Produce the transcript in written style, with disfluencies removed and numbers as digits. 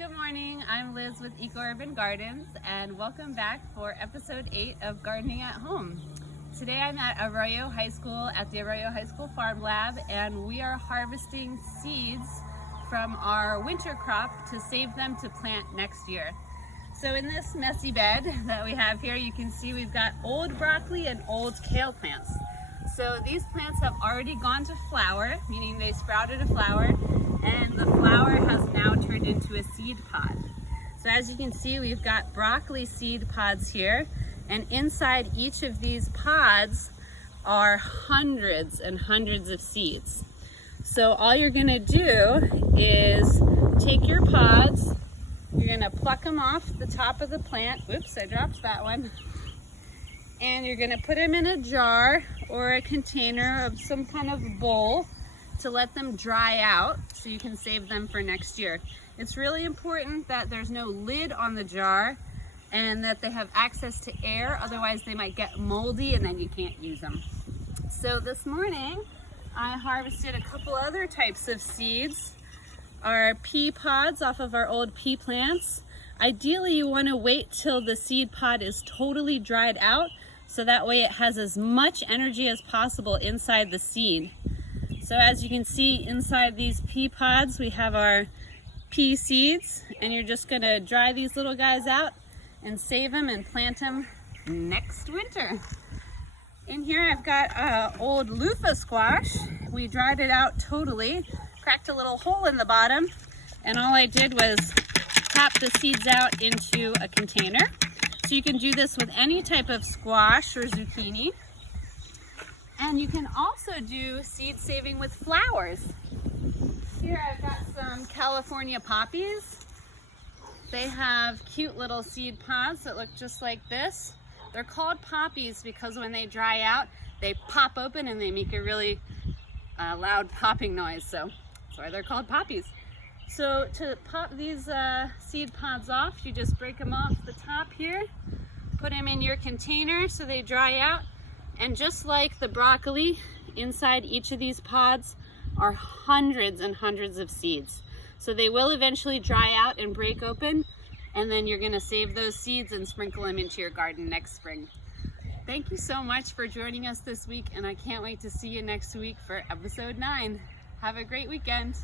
Good morning, I'm Liz with Eco Urban Gardens and welcome back for episode 8 of Gardening at Home. Today I'm at Arroyo High School at the Arroyo High School Farm Lab, and we are harvesting seeds from our winter crop to save them to plant next year. So in this messy bed that we have here, you can see we've got old broccoli and old kale plants. So these plants have already gone to flower, meaning they sprouted a flower, and the flower has now turned into a seed pod. So as you can see, we've got broccoli seed pods here, and inside each of these pods are hundreds and hundreds of seeds. So all you're gonna do is take your pods, you're gonna pluck them off the top of the plant. Oops, I dropped that one. And you're gonna put them in a jar or a container of some kind of bowl to let them dry out so you can save them for next year. It's really important that there's no lid on the jar and that they have access to air, otherwise they might get moldy and then you can't use them. So this morning I harvested a couple other types of seeds. Our pea pods off of our old pea plants. Ideally you want to wait till the seed pod is totally dried out, so that way it has as much energy as possible inside the seed. So as you can see inside these pea pods, we have our pea seeds, and you're just gonna dry these little guys out and save them and plant them next winter. In here I've got old loofah squash. We dried it out totally, cracked a little hole in the bottom, and all I did was tap the seeds out into a container. So you can do this with any type of squash or zucchini. And you can also do seed saving with flowers. Here I've got some California poppies. They have cute little seed pods that look just like this. They're called poppies because when they dry out, they pop open and they make a really loud popping noise. So that's why they're called poppies. So to pop these seed pods off, you just break them off the top here, put them in your container so they dry out. And just like the broccoli, inside each of these pods are hundreds and hundreds of seeds. So they will eventually dry out and break open, and then you're gonna save those seeds and sprinkle them into your garden next spring. Thank you so much for joining us this week, and I can't wait to see you next week for episode 9. Have a great weekend.